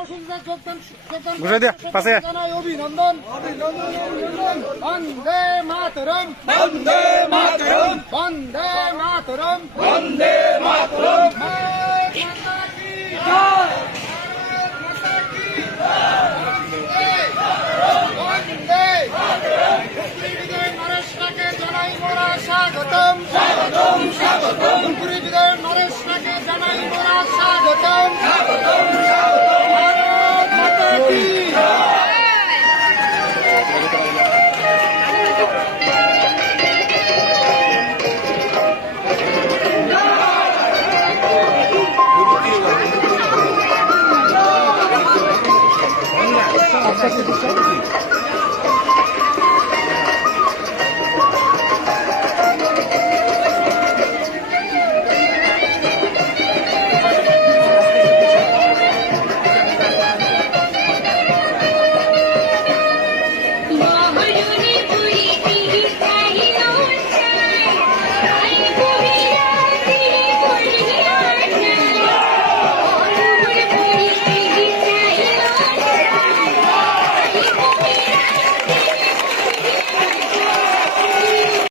কর্মসূচিতে যোগদান ঘুরে দিয়া পাশে জানাই অভিনন্দন। বন্দে মাতরম, বন্দে মাতরম, বন্দে মাতরম, বন্দে মাতরম। বন্দে বিজয় নরেশকে জানাই মোরা স্বাগতম, স্বাগতম স্বাগতম বিজয় নরেশকে জানাই মোরা স্বাগতম। স্বাগতম স্বাগতম। ভারত মাতা কি আচ্ছা